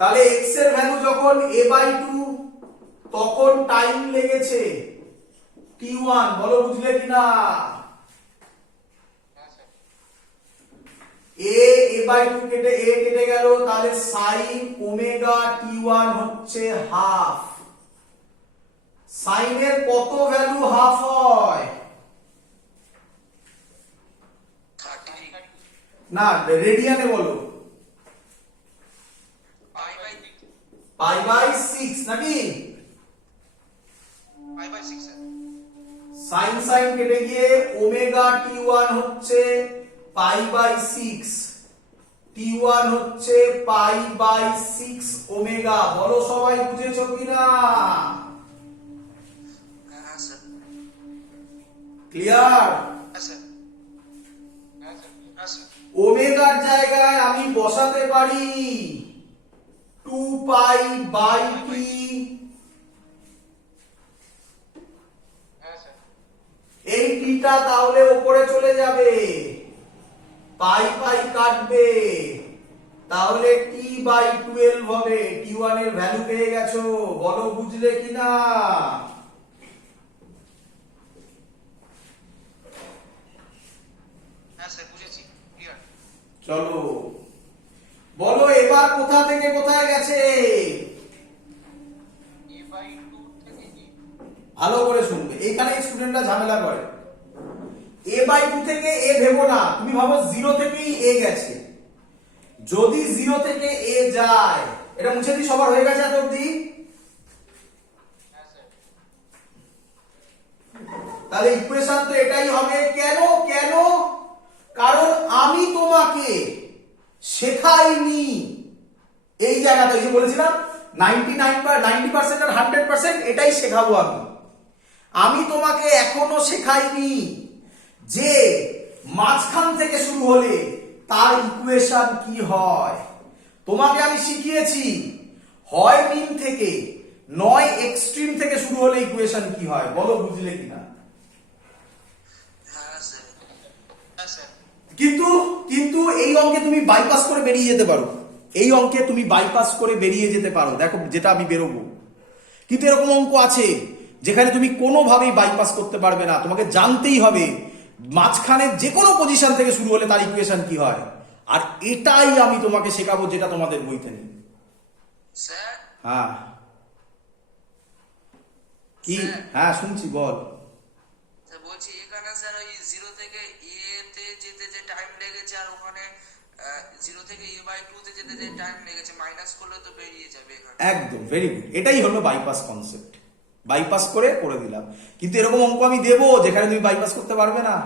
তাহলে x এর value যখন a/2 তখন টাইম লেগেছে t1, বলো বুঝলে কিনা? a/2 কেটে a কেটে গেল, তাহলে sin ওমেগা t1 হচ্ছে হাফ। sin এর কত ভ্যালু হাফ হয়? না, রেডিয়ানে বলো। π/6 নাকি? sin কেটে গিয়ে ওমেগা t1 হচ্ছে π/6, t1 হচ্ছে π/6 ওমেগা। বলো সবাই বুঝেছো কিনা? ক্লিয়ার? ওমেগার জায়গায় আমি বসাতে পারি 2π/t। এই টিটা তাহলে উপরে চলে যাবে, পাই পাই কাটবে, তাহলে t/12 হবে। t1 এর ভ্যালু পেয়ে গেছো, বলো বুঝলে কিনা? চলো বলো এবার কোথা থেকে কোথায় গেছে? ভালো করে শুনবে, এইখানে স্টুডেন্টরা ঝামেলা করে। a/2 থেকে a ভেবো না, তুমি ভাবো 0 থেকেই a গেছে। যদি 0 থেকে a যায়, এটা মুছে দিই, সবার হয়ে গেছে এত অবধি? তাহলে ইকুয়েশন তো এটাই হবে। কেন কেন? কারণ আমি তোমাকে শেখাইনি এই জায়গাটা। এই যে বলেছিলাম 90% আর 100% এটাই শেখাবো আমি তোমাকে এখনো শেখাইনি যে মাঝখান থেকে শুরু হলে তার ইকুয়েশন কি হয়। তোমাকে আমি শিখিয়েছি হয় মিন থেকে নয় এক্সট্রিম থেকে শুরু হলে ইকুয়েশন কি হয়। বলো বুঝলে কিনা? কিন্তু কিন্তু এই অঙ্কে তুমি বাইপাস করে বেরিয়ে যেতে পারো, এই অঙ্কে তুমি বাইপাস করে বেরিয়ে যেতে পারো। দেখো যেটা আমি বেরোবো, কিন্তু এরকম অঙ্ক আছে যেখানে তুমি কোনোভাবেই বাইপাস করতে পারবে না। তোমাকে জানতেই হবে মাঝখানে যে কোনো পজিশন থেকে শুরু হলে তার ইকুয়েশন কি হয়। আর এটাই আমি তোমাকে শেখাবো, যেটা তোমাদের বইতে নেই। হ্যাঁ কি? হ্যাঁ শুনছি, বল। বলছি এখানে স্যার ওই 0 থেকে a তে যেতে যে টাইম লেগেছে, আর ওখানে 0 থেকে a/2 তে যেতে যে টাইম লেগেছে, মাইনাস করলে তো বেরিয়ে যাবে এখানে। একদম, ভেরি গুড। এটাই হলো বাইপাস কনসেপ্ট। বাইপাস করে দিলাম। কিন্তু এরকম অঙ্ক আমি দেবো যেখানে তুমি বাইপাস করতে পারবে না,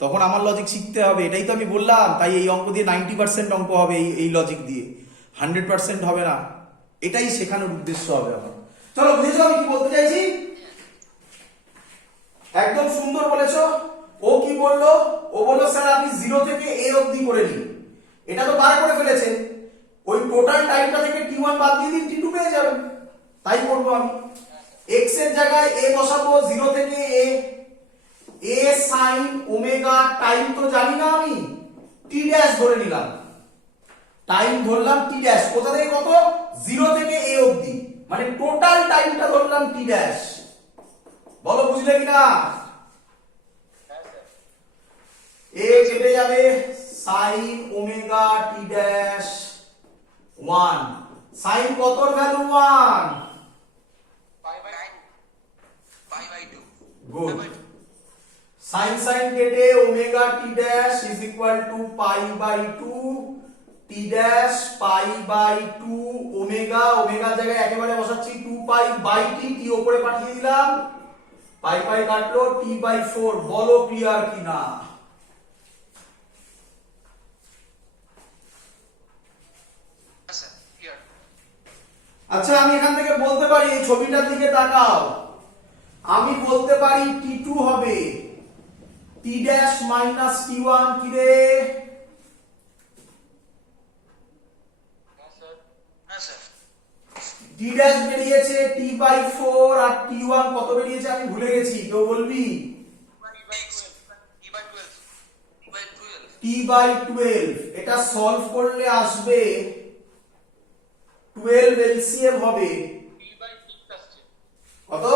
তখন আমার লজিক শিখতে হবে। এটাই তো আমি বললাম। তাই এই অঙ্ক দিয়ে 90% অঙ্ক হবে, এই লজিক দিয়ে 100% হবে না। এটাই শেখানোর উদ্দেশ্য হবে আমার। চলো বুঝেছো আমি কি বলতে চাইছি? একদম সুন্দর বলেছো। ও কি বললো? ও বললো স্যার আপনি 0 থেকে a অবধি করে নিন। এটা তো বার করে ফেলেছে, ওই টোটাল টাইমটা থেকে t1 বাদ দিয়ে দিন, t2 পেয়ে যাবেন। তাই করবো আমি। x এর জায়গায় a বসাবো, 0 থেকে a sin ওমেগা টাইম তো জানি না আমি, t ড্যাশ ধরে নিলাম। টাইম ধরলাম t ড্যাশ, কোথা থেকে কত? 0 থেকে a অবধি, মানে টোটাল টাইমটা ধরলাম t ড্যাশ। বলো বুঝলে কিনা? a কেটে যাবে, sin omega t dash 1। sin কতর ভ্যালু 1? π/2। গুড। sin কেটে omega t dash is equal to π/2 t dash π/2 omega. ওমেগার জায়গায় একেবারে বসাচ্ছি 2π/t, t উপরে পাঠিয়ে দিলাম, পাই পাই কাটলো, t/4। বলো ক্লিয়ার কিনা? আচ্ছা আমি এখান থেকে বলতে পারি, এই ছবিটার দিকে তাকাও, আমি বলতে পারি t2 হবে t ড্যাশ মাইনাস t1। কি রে? t ড্যাশ বেরিয়েছে t/4, আর t1 কত বেরিয়েছে আমি ভুলে গেছি, কেউ বলবি? t/12। এটা সলভ করলে আসবে 12 এলসিএম হবে কত?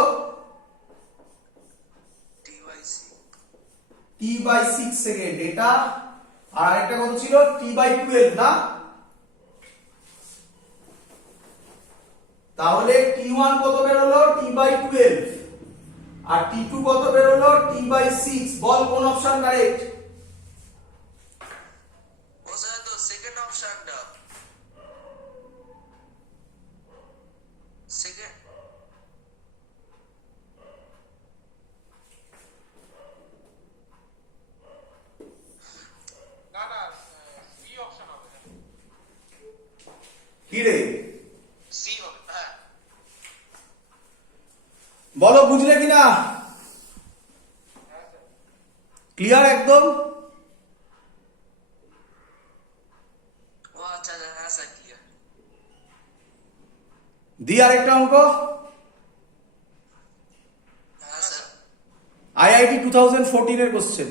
t/6 সেকেন্ড এটা, আর আরেকটা কত ছিল? t/12 না? তাহলে t1 কত বের হলো? t/12, আর t2 কত বের হলো? t/6। বল কোন অপশন কারেক্ট? ও স্যার তো সেকেন্ড অপশনটা, সেকেন্ড। না না, সি অপশন হবে। কি রে সি হবে, হ্যাঁ। বলো, বুঝলে কিনা? ক্লিয়ার একদম? ও আচ্ছা আচ্ছা, হ্যাঁ স্যার ক্লিয়ার। দি আরেকটা অঙ্ক। হ্যাঁ স্যার। আইআইটি 2014 এর কোশ্চেন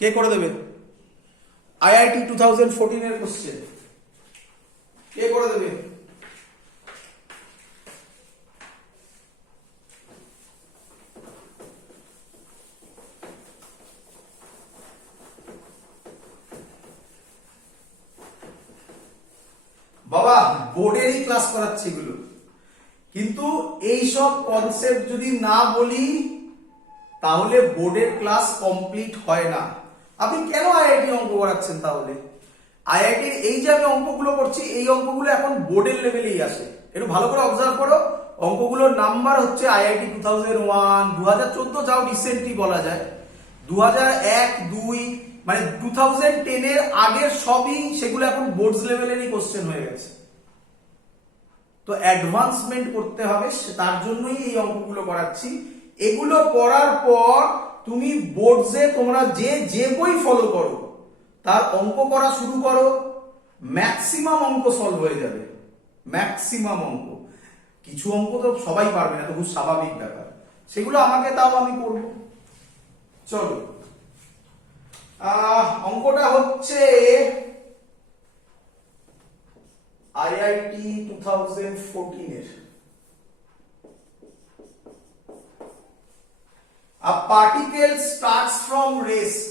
কে করে দেবে? আইআইটি 2014 এর কোশ্চেন কে করে দেবে? বাবা বোর্ডেরই ক্লাস করাচ্ছে এগুলো, কিন্তু এই সব কনসেপ্ট যদি না বলি তাহলে বোর্ডের ক্লাস কমপ্লিট হয় না। আপনি কেন আইআইটি অঙ্ক করাচ্ছেন তাহলে? আইআইটির এই যে আমি অঙ্কগুলো করছি, এই অঙ্কগুলো এখন বোর্ডের লেভেলেই আসে। একটু ভালো করে অবজার্ভ করো, অঙ্কগুলোর নাম্বার হচ্ছে আইআইটি 2001, 2014 যাও রিসেন্টলি বলা যায়, 2001, 2 মানে 2010 এর আগের সবই, সেগুলো এখন বোর্ডস লেভেলেরই কোশ্চেন হয়ে গেছে। তো অ্যাডভান্সমেন্ট করতে হবে, তার জন্যই এই অঙ্কগুলো করাচ্ছি। এগুলো করার পর তুমি বোর্ডসে তোমরা যে যে বই ফলো করো তার অঙ্ক করা শুরু করো, ম্যাক্সিমাম অঙ্ক সলভ হয়ে যাবে। ম্যাক্সিমাম অঙ্ক, কিছু অঙ্ক তো সবাই পারবে না, তো খুব স্বাভাবিক ব্যাপার, সেগুলো আমাকে দাও, আমি করব। চলো, অঙ্কটা হচ্ছে আইআইটি 2014 এর। A particle starts from rest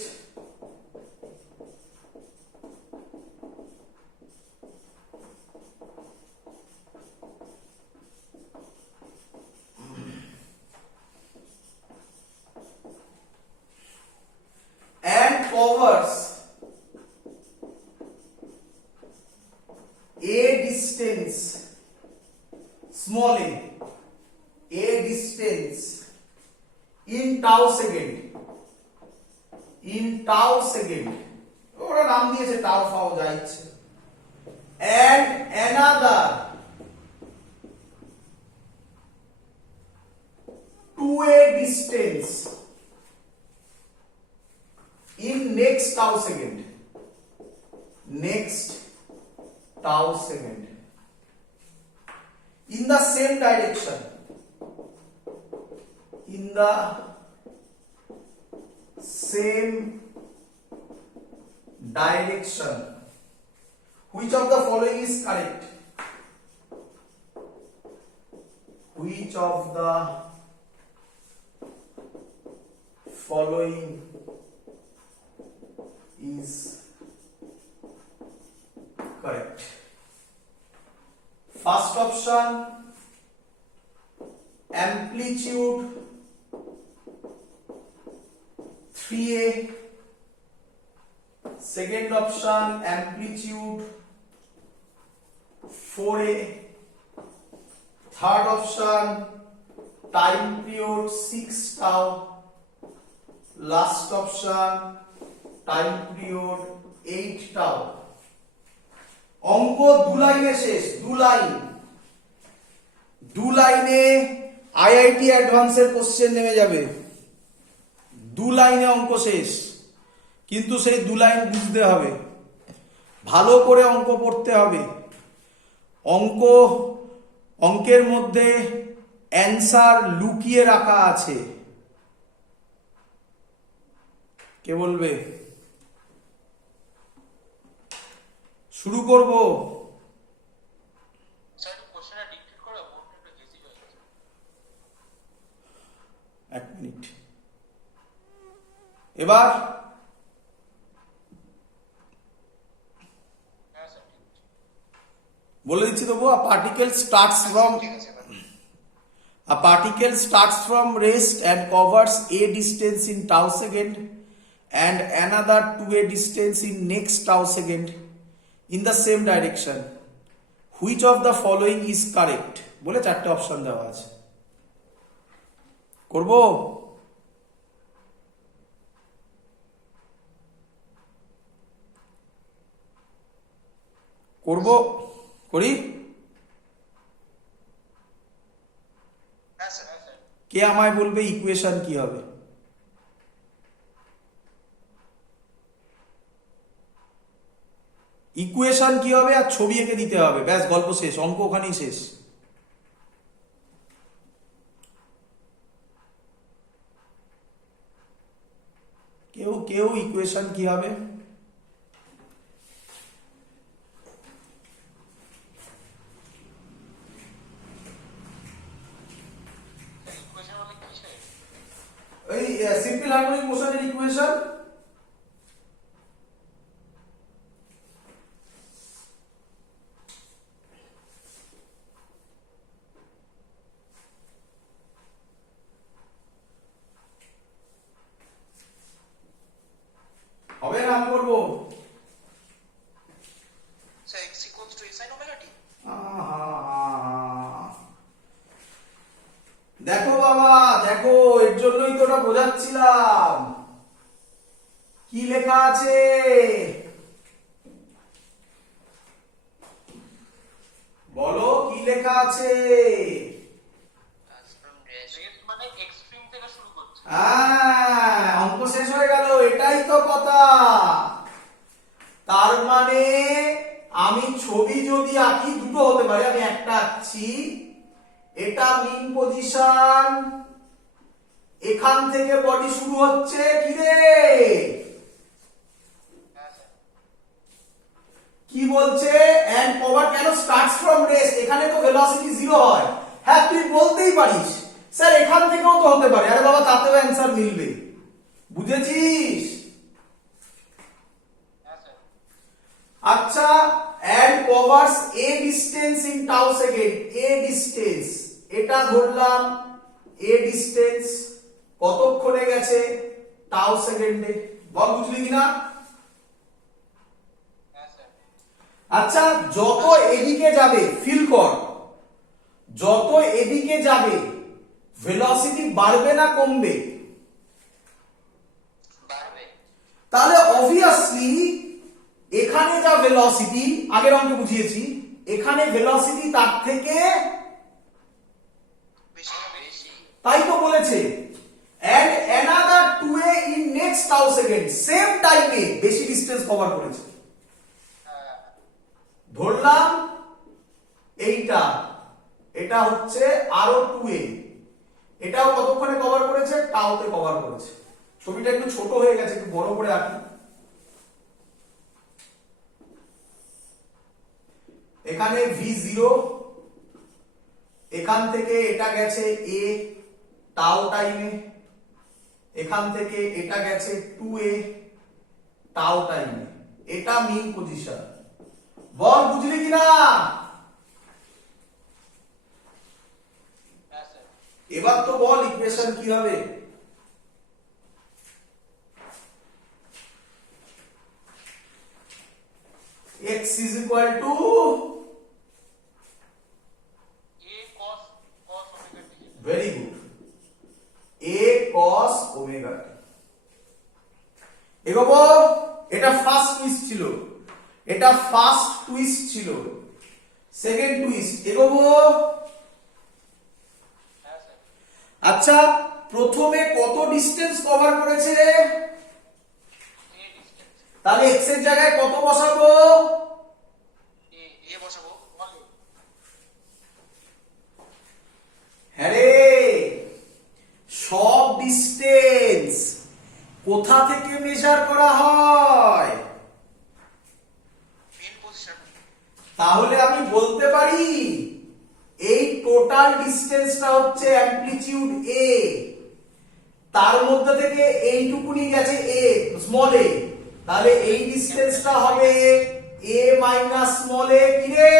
and covers a distance small a distance in tau second, ওরা নাম দিয়েছে টাও ফাও যা ইচ্ছে, and another 2a distance in next tau second, in the same direction, which of the following is correct? Which of the following is correct? First option, amplitude 3a. Second option, amplitude 4a. Third option, time period 6 tau. Last option, time period 8 tau. অঙ্ক দু লাইনে শেষ, দু লাইনে IIT অ্যাডভান্সের question নেমে যাবে, 2 লাইনে অঙ্ক শেষ। কিন্তু সেই 2 লাইন বুঝতে হবে, ভালো করে অঙ্ক পড়তে হবে। অঙ্কের মধ্যে অ্যান্সার লুকিয়ে রাখা আছে। কে বলবে? শুরু করব। এবার হ্যাঁ স্যার ঠিক আছে। বলে দিচ্ছি তবু a particle starts from ঠিক আছে এবার। a particle starts from rest and covers a distance in tau second and another to a distance in next tau second in the same direction. Which of the following is correct? বলে চারটে option দেওয়া আছে। করব? করব? করি? হ্যাঁ sir. হ্যাঁ sir. কে আমায় বলবে ইকুয়েশন কি হবে? ইকুয়েশন কি হবে আর ছবি এঁকে দিতে হবে, ব্যাস গল্প শেষ, অঙ্ক ওখানেই শেষ। কেউ কেউ ইকুয়েশন কি হবে? ইকুয়েশন মানে কিসে? এই সিম্পল হারমোনিক মোশনের ইকুয়েশন। হবে না, আমি করবো। Sir x equals to a sin omega t। দেখো বাবা, দেখো, এর জন্যই তো ওটা বোঝাচ্ছিলাম। কি লেখা আছে? বলো কি লেখা আছে? রেস্ট মানে এক্সট্রিম থেকে শুরু করছে। হ্যাঁ, অঙ্ক শেষ হয়ে গেল, এটাই তো কথা। তার মানে আমি ছবি যদি আঁকি, দুটো হতে পারে, আমি একটা আঁকছি, এটা মিন পজিশন, এখান থেকে বডি শুরু হচ্ছে, কি রে হ্যাঁ স্যার। কি বলছে? এন্ড কভার কেন স্টার্টস ফ্রম রেস্ট, এখানে তো ভেলোসিটি জিরো হয়। হ্যাঁ তুই বলতেই পারিস স্যার এখান থেকেও তো হতে পারে, আরে বাবা তাতেও অ্যান্সার মিলবে, বুঝেছিস? হ্যাঁ স্যার। আচ্ছা, and covers a distance in tau second, a distance, এটা ধরলাম a distance কতক্ষণে গেছে? tau সেকেন্ডে। বল বুঝলি কিনা? হ্যাঁ স্যার। আচ্ছা, যত এদিকে যাবে, ফিল কর, যত এদিকে যাবে ভেলোসিটি বাড়বে না কমবে? বাড়বে। তাহলে অবভিয়াসলি এখানে যা ভেলোসিটি, আগের অঙ্কে বুঝিয়েছি, এখানে ভেলোসিটি তার থেকে বেশি বেশি। তাই তো বলেছে and another 2a in next tau second, same টাইমে বেশি ডিসটেন্স কভার করেছে। হ্যাঁ। ধরলাম এইটা, এটা হচ্ছে আরো 2a, এটাও কতক্ষণে কভার করেছে? টাউতে কভার করেছে। ছবিটা একটু ছোট হয়ে গেছে, একটু বড় করে আঁকি। এখানে v0, এখান থেকে এটা গেছে a টাউ টাইমে, এখান থেকে এটা গেছে 2a টাউ টাইমে, এটা মিন পজিশন। বল বুঝলি কিনা? হ্যাঁ স্যার। এবার তো বল ইকুয়েশন কি হবে? x is equal to a cos omega t। very good, a cos omega t। এগোবো, এটা ফার্স্ট টুইস্ট ছিল, এটা ফার্স্ট টুইস্ট ছিল, সেকেন্ড টুইস্ট, এগোবো। হ্যাঁ স্যার। আচ্ছা, প্রথমে কত ডিসটেন্স কভার করেছে? a distance. তাহলে x এর জায়গায় কত বসাবো? এ বসাবো। হ্যাঁ রে, সব ডিসটেন্স কোথা থেকে মেজার করা হয়? Mean position. তাহলে আমি বলতে পারি এই টোটাল ডিসটেন্সটা হচ্ছে অ্যামপ্লিটিউড a, তার মধ্যে থেকে এইটুকুনি গেছে এ স্মল এ, তাহলে এই ডিসটেন্সটা হবে এ মাইনাস স্মল এ। কি রে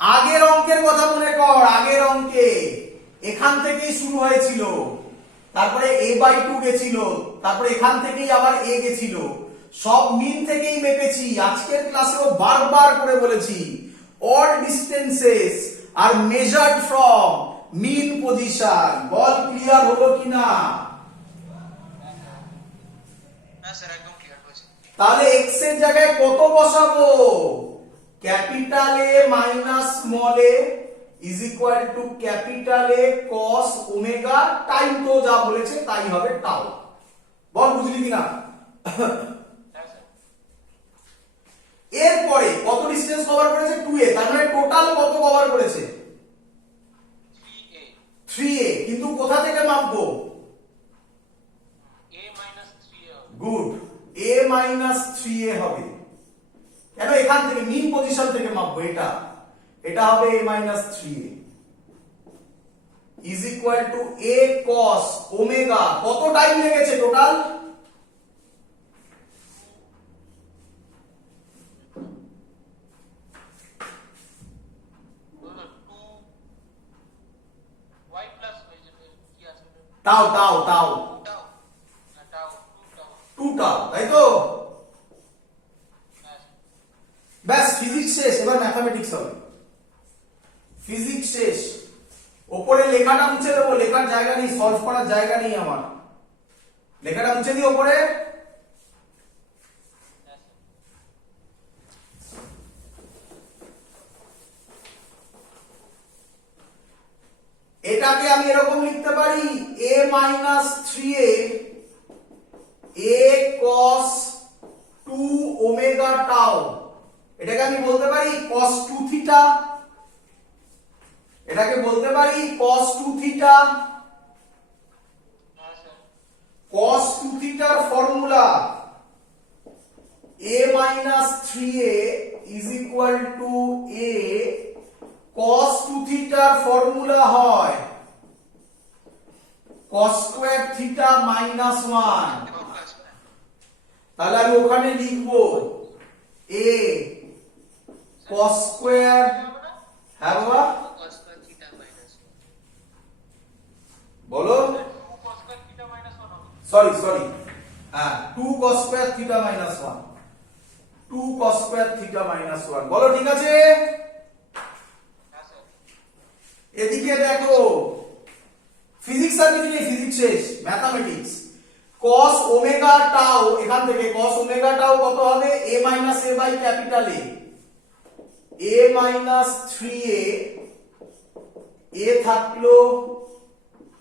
আগের অঙ্কের কথা মনে কর, আগের অঙ্কে এখান থেকেই শুরু হয়েছিল, তারপরে a বাই 2 গেছিল, তারপরে এখান থেকেই আবার a গেছিল, সব মিন থেকেই মেপেছি। আজকের ক্লাসেও বারবার করে বলেছি all distances are measured from mean position। Ball clear হলো কিনা? হ্যাঁ স্যার একদম ক্লিয়ার হয়েছে। তাহলে x এর জায়গায় কত বসাবো? Capital A minus small a is equal two capital A cos omega, time তো যা বলেছে তাই হবে টাউ। বল বুঝলি কিনা? হ্যাঁ স্যার এরপরে কত ডিসটেন্স কভার করেছে? 2a, তার মানে টোটাল কত কভার করেছে? 3a 3a। কিন্তু কোথা থেকে মাপবো? a minus 3a good, a minus 3a হবে। কেন? এখান থেকে মিন পজিশন থেকে মাপবো। এটা হবে a minus 3a is equal two a cos omega. কত টাইম লেগেছে টোটাল? বলো 2y plus ওই যে কি আছে টাও টাও টাও টাও টাও 2 টাও 2 টাও, তাই তো? হ্যাঁ ব্যাস, ফিজিক্স শেষ, এবার ম্যাথমেটিক্স হবে। ফিজিক্স শেষ। ওপরে লেখাটা মুছে দেবো, লেখার জায়গা নেই, সলভ করার জায়গা নেই আমার। লেখাটা মুছে দিই ওপরে। স্যার এটাকে আমি এরকম লিখতে পারি a minus 3a a cos 2 omega tau. এটাকে আমি বলতে পারি cos 2 থিটা, এটাকে বলতে পারি cos 2 থিটা। হ্যাঁ স্যার cos 2 থিটার formula a minus 3a is equal to a cos 2 থিটার ফর্মুলা হয় cos স্কয়ার থিটা minus 1। তাহলে আমি ওখানে লিখবো a cos স্কয়ার, হ্যাঁ বাবা cos স্কয়ার থিটা মাইনাস বলো, 2 cos square theta minus 1 হবে সরি হ্যাঁ 2 cos square theta minus 1, 2 cos square theta minus 1। বলো ঠিক আছে? হ্যাঁ স্যার এদিকে দেখো, ফিজিক্স আর কিছু নেই, ফিজিক্স শেষ, ম্যাথমেটিক্স। cos ওমেগা টাউ, এখান থেকে cos ওমেগা টাউ কত হবে? a minus a by capital A, a minus 3a, a থাকলো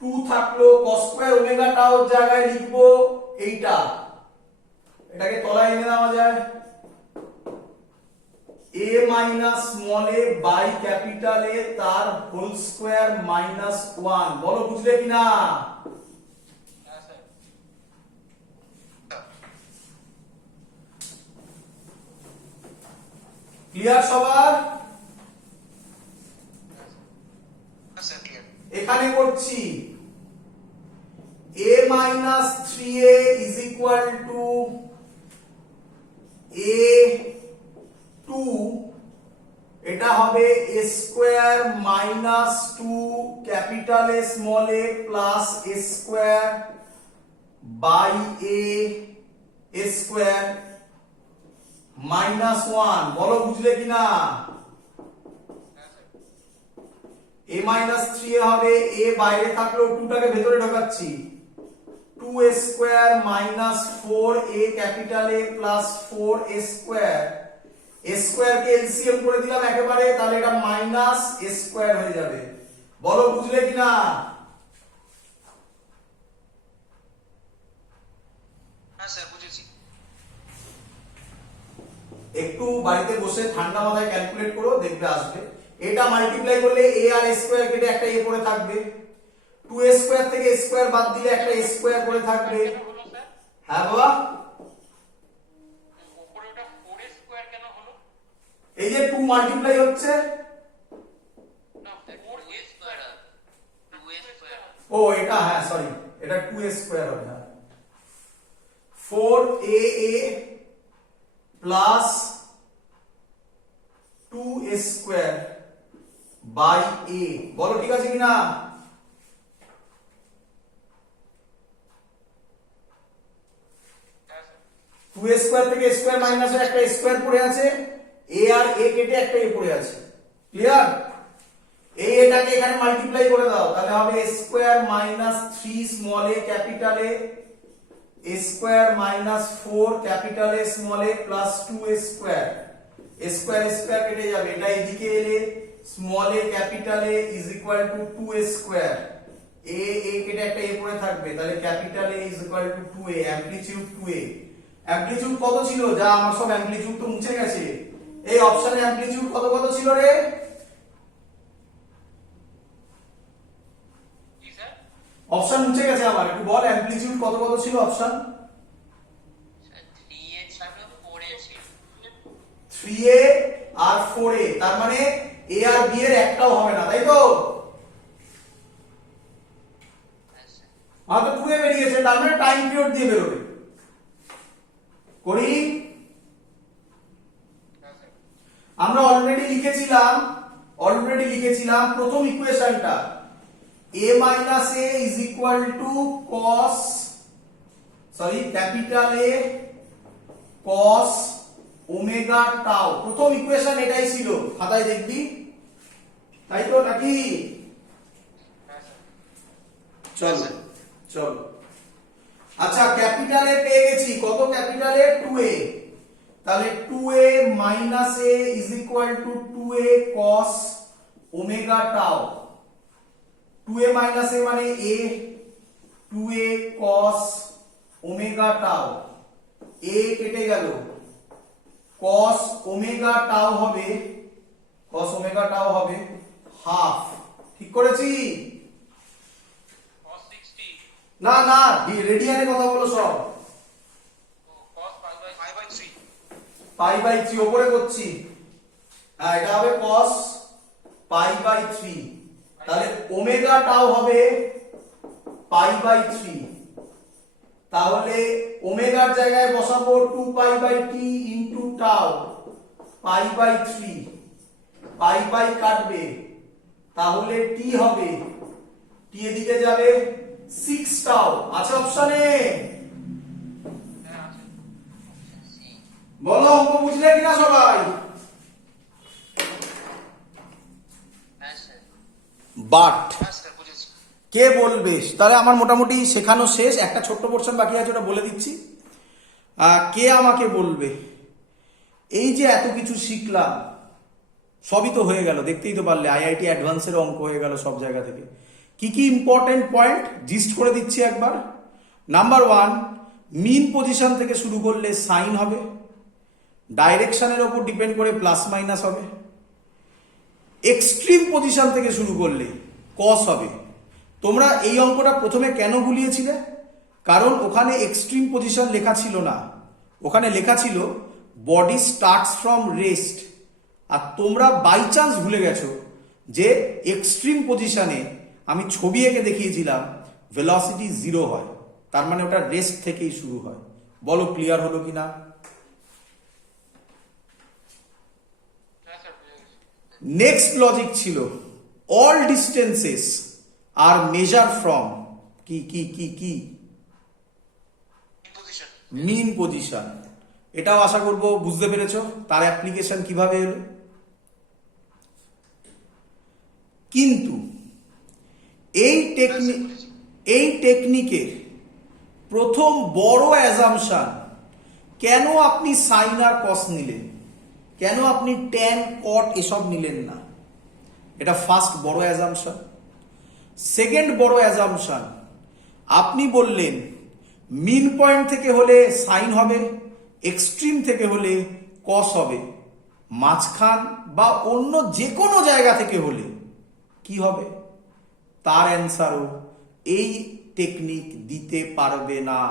2 থাকলো, cos স্কয়ার ওমেগা টাউ এর জায়গায় লিখবো এইটা, এটাকে তলায় এনে দেওয়া যায় a minus small a by capital A তার হোল স্কয়ার মাইনাস 1। বলো বুঝলে কিনা? হ্যাঁ স্যার ক্লিয়ার সবার? হ্যাঁ স্যার ক্লিয়ার। এখানে করছি a minus 3a is equal to a 2, এটা হবে a square minus 2 capital A small a plus a square by a square minus 1। বলো বুঝলে কিনা? a মাইনাস 3a হবে, a বাইরে থাকলেও 2 টাকে ভেতরে ঢোকাচ্ছি, 2a square minus 4a capital A plus 4a square, a square K LCM করে দিলাম একেবারে, তাহলে এটা মাইনাস a স্কয়ার হয়ে যাবে। বলো বুঝলে কিনা? হ্যাঁ স্যার বুঝেছি। একটু বাড়িতে বসে ঠান্ডা মাথায় ক্যালকুলেট করো, দেখবে আসবে। এটা মাল্টিপ্লাই করলে a আর a স্কয়ার কেটে একটা a পড়ে থাকবে, 2a স্কয়ার থেকে a স্কয়ার বাদ দিলে একটা a স্কয়ার পড়ে থাকবে। কেন হলো স্যার হ্যাঁ বাবা, উপরে ওটা 4a স্কয়ার কেন হলো এই যে 2 মাল্টিপ্লাই হচ্ছে, না 4a স্কয়ার 2a স্কয়ার ও এটা হ্যাঁ সরি, এটা 2a স্কয়ার হবে না, 4aa plus 2a square by a। বলো ঠিক আছে কিনা? হ্যাঁ স্যার 2a স্কয়ার থেকে স্কয়ার মাইনাস একটা স্কয়ার পড়ে আছে, a আর a কেটে একটা a পড়ে আছে। ক্লিয়ার? এই এটাকে এখানে মাল্টিপ্লাই করে দাও, তাহলে হবে a square minus 3 small a capital a square minus 4 capital A small a plus 2a square. a square square কেটে যাবে, এটা এদিকে এলে small a capital A is equal two 2a square. a কেটে একটা a পড়ে থাকবে, তাহলে capital A is equal two 2a, amplitude 2a। Amplitude কত ছিল? যা আমার সব অ্যামপ্লিটিউড তো মুছে গেছে। এই অপশনে অ্যামপ্লিটিউড কত কত ছিল রে? জি স্যার অপশন মুছে গেছে আমার, একটু বল অ্যামপ্লিটিউড কত কত ছিল অপশন? 3a ছিল 4a ছিল 3a আর 4a, তার মানে a আর b এর একটাও হবে না, তাই তো? হ্যাঁ স্যার মাত্র 2a বেরিয়েছে, তার মানে টাইম পিরিয়ড দিয়ে বেরোবে। করি? হ্যাঁ স্যার আমরা অলরেডি লিখেছিলাম প্রথম ইকুয়েশনটা a minus a is equal to cos, capital A cos omega tau. প্রথম ইকুয়েশন এটাই ছিল, খাতায় দেখবি, তাই তো নাকি? হ্যাঁ স্যার চলো চলো, আচ্ছা ক্যাপিটাল A পেয়ে গেছি, কত ক্যাপিটাল A? 2a, তাহলে 2a minus a is equal two 2a cos omega tau. 2a minus a মানে a, 2a cos omega tau, a কেটে গেল, cos ওমেগা টাউ হবে হাফ। ঠিক করেছি? cos 60 না না, রেডিয়ানে কথা বলো সব। ও cos pi by 3 pi by 3 উপরে করছি, হ্যাঁ এটা হবে cos পাই বাই 3, তাহলে ওমেগা টাউ হবে পাই বাই 3, তাহলে ওমেগার জায়গায় বসাবো 2 pi by t into tau, pi by 3, pi by কাটবে, তাহলে t হবে, t এদিকে যাবে 6 টাউ। আছে অপশনে? হ্যাঁ আছে বলো অঙ্ক বুঝলে কিনা সবাই? হ্যাঁ স্যার বাট হ্যাঁ স্যার বুঝেছি কে বলবে? তাহলে আমার মোটামুটি শেখানো শেষ, একটা ছোট্ট পোর্শন বাকি আছে, ওটা বলে দিচ্ছি। কে আমাকে বলবে এই যে এত কিছু শিখলাম, সবই তো হয়ে গেল, দেখতেই তো পারলে আইআইটি অ্যাডভান্সের অঙ্ক হয়ে গেল সব জায়গা থেকে। কি কি ইম্পর্টেন্ট পয়েন্ট জিস্ট করে দিচ্ছি একবার। নাম্বার 1, মিন পজিশন থেকে শুরু করলে সাইন হবে, ডাইরেকশনের ওপর ডিপেন্ড করে প্লাস মাইনাস হবে। এক্সট্রিম পজিশন থেকে শুরু করলে কস হবে। তোমরা এই অঙ্কটা প্রথমে কেন ভুলিয়েছিলে? কারণ ওখানে এক্সট্রিম পজিশন লেখা ছিল না, ওখানে লেখা ছিল বডি স্টার্টস ফ্রম রেস্ট। আর তোমরা বাই চান্স ভুলে গেছো যে এক্সট্রিম পজিশনে আমি ছবি এঁকে দেখিয়েছিলাম ভেলোসিটি 0 হয়, তার মানে ওটা রেস্ট থেকেই শুরু হয়। বলো ক্লিয়ার হলো কিনা? হ্যাঁ স্যার বুঝে গেছি নেক্সট লজিক ছিল all distances are measure from কি কি কি কি পজিশন মিন পজিশন। এটাও আশা করব বুঝতে পেরেছো, তার অ্যাপ্লিকেশন কিভাবে এলো। কিন্তু এই টেকনিকের প্রথম বড় অ্যাজাম্পশন, কেন আপনি সাইন আর কস নিলেন, কেন আপনি ট্যান কট এসব নিলেন না? এটা ফার্স্ট বড় অ্যাজাম্পশন। সেকেন্ড বড় অ্যাজাম্পশন, আপনি বললেন মিন পয়েন্ট থেকে হলে সাইন হবে, এক্সট্রিম থেকে হলে কস হবে, মাঝখান বা অন্য যে কোনো জায়গা থেকে হলে কি হবে? তার অ্যান্সারও এই টেকনিক দিতে পারবে না।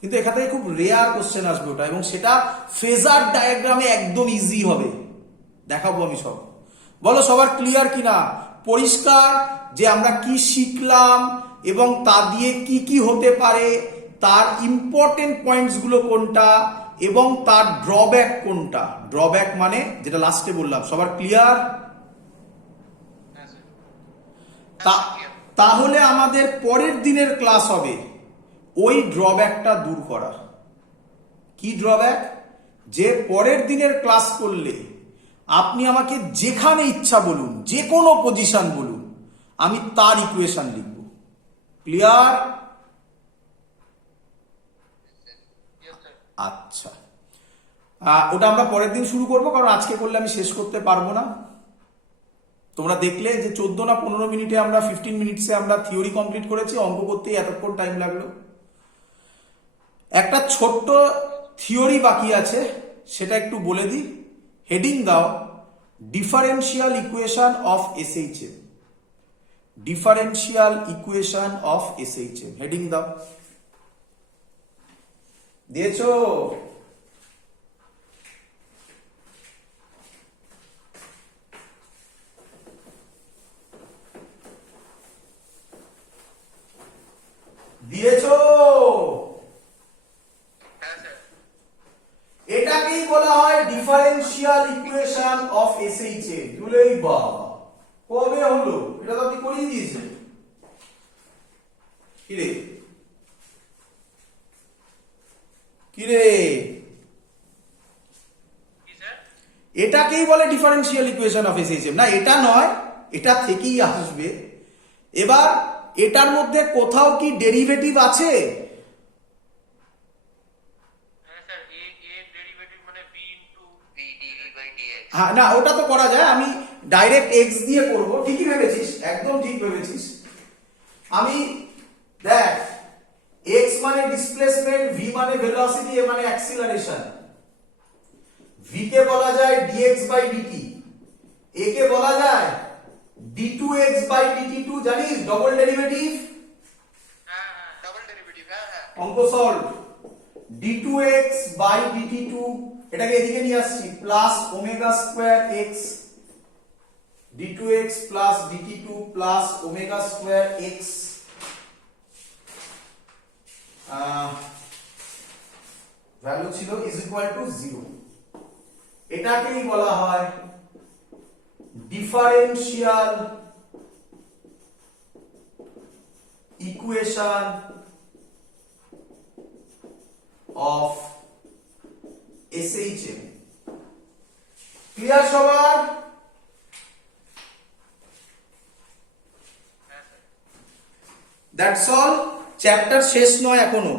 কিন্তু এখান থেকে খুব রেয়ার কোশ্চেন আসবে ওটা, এবং সেটা ফেজার ডায়াগ্রামে একদম ইজি হবে, দেখাবো আমি সব। বলো সবার ক্লিয়ার কিনা? পরিষ্কার যে আমরা কি শিখলাম, এবং তা দিয়ে কি কি হতে পারে, তার ইম্পর্টেন্ট পয়েন্টসগুলো কোনটা এবং তার ড্রব্যাক কোনটা। ড্রব্যাক মানে যেটা লাস্টে বললাম, সবার ক্লিয়ার? হ্যাঁ স্যার। তাহলে আমাদের পরের দিনের ক্লাস হবে ওই ড্রব্যাকটা দূর করা। কি ড্রব্যাক? যে পরের দিনের ক্লাস করলে আপনি আমাকে যেখানে ইচ্ছা বলুন, যে কোনো পজিশন বলুন, আমি তার ইকুয়েশন লিখব। ক্লিয়ার? Yes sir. আচ্ছা, ওটা আমরা পরের দিন শুরু করবো, কারণ আজকে করলে আমি শেষ করতে পারবো না। তোমরা দেখলে যে 14 না 15 মিনিটে আমরা 15 মিনিটসে আমরা থিওরি কমপ্লিট করেছি, অঙ্ক করতেই এতক্ষণ টাইম লাগলো। একটা ছোট্ট থিওরি বাকি আছে, সেটা একটু বলে দিই। হেডিং দাও differential equation of SHM. Differential equation of SHM heading দাও। দিয়েছো? দিয়েছো? হ্যাঁ স্যার। এটাকেই বলা হয় ডিফারেন্সিয়াল ইকুয়েশন অফ এসএইচএম। তুলেই বাবা, কবে হলো? এটা তো আপনি করিয়ে দিয়েছেন। কিরে কিরে, কি স্যার? এটাকেই বলে ডিফারেন্সিয়াল ইকুয়েশন অফ এসএইচএম। না, এটা নয়, এটা থেকেই আসবে। এবার এটার মধ্যে কোথাও কি ডেরিভেটিভ আছে? হ্যাঁ স্যার। এ ডেরিভেটিভ মানে B into B dv by dx. হ্যাঁ, না ওটা তো করা যায়, আমি ডাইরেক্ট এক্স দিয়ে করব। ঠিকই ভেবেছিস, একদম ঠিক ভেবেছিস। আমি দেখ, এক্স মানে ডিসপ্লেসমেন্ট, ভি মানে ভেলোসিটি, এ মানে অ্যাক্সিলারেশন। ভি কে বলা যায় ডিএক্স বাই ডিটি, এ কে বলা যায় d2x বাই dt2। জানিস ডবল ডেরিভেটিভ? হ্যাঁ হ্যাঁ ডাবল ডেরিভেটিভ। হ্যাঁ হ্যাঁ। অঙ্ক সলভ। d2x বাই dt2, এটাকে এদিকে নিয়ে আসছি, plus omega square X, d2x plus dt2 plus omega square X, value ছিল ইজ ইকুয়াল টু 0। এটাকেই বলা হয় differential equation of SHM. Clear সবার? That's all. চ্যাপ্টার শেষ নয় এখনো,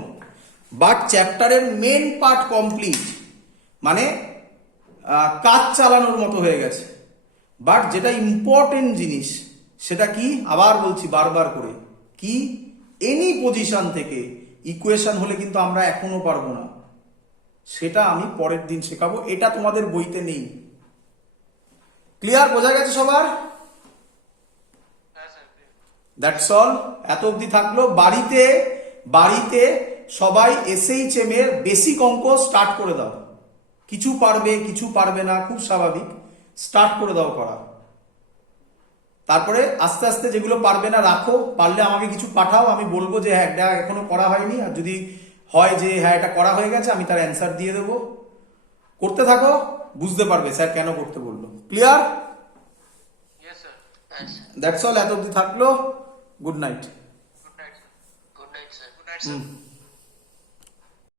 বাট চ্যাপ্টারের মেন পার্ট কমপ্লিট, মানে কাজ চালানোর মতো হয়ে গেছে। বাট যেটা ইম্পর্টেন্ট জিনিস সেটা কি, আবার বলছি বারবার করে, কি এনি পজিশন থেকে ইকুয়েশন হলে কিন্তু আমরা এখনো পারবো না, সেটা আমি পরের দিন শেখাবো। এটা তোমাদের বইতে নেই। ক্লিয়ার? বোঝা গেছে সবার? হ্যাঁ স্যার। That's all. এত অবধি থাকলো। বাড়িতে সবাই এসএইচএম এর বেসিক অঙ্ক স্টার্ট করে দাও। কিছু পারবে কিছু পারবে না, খুব স্বাভাবিক। স্টার্ট করে দাও করা। তারপরে আস্তে আস্তে যেগুলো পারবে না রাখো, পারলে আমাকে কিছু পাঠাও, আমি বলবো যে হ্যাঁ এটা এখনো করা হয়নি। আর যদি হয় যে হ্যাঁ এটা করা হয়ে গেছে, আমি তার অ্যান্সার দিয়ে দেবো। করতে থাকো, বুঝতে পারবে স্যার কেন করতে বললো। Clear? Yes sir. That's all. এত অবধি থাকলো। Good night. Good night sir. Good night sir. Good night sir.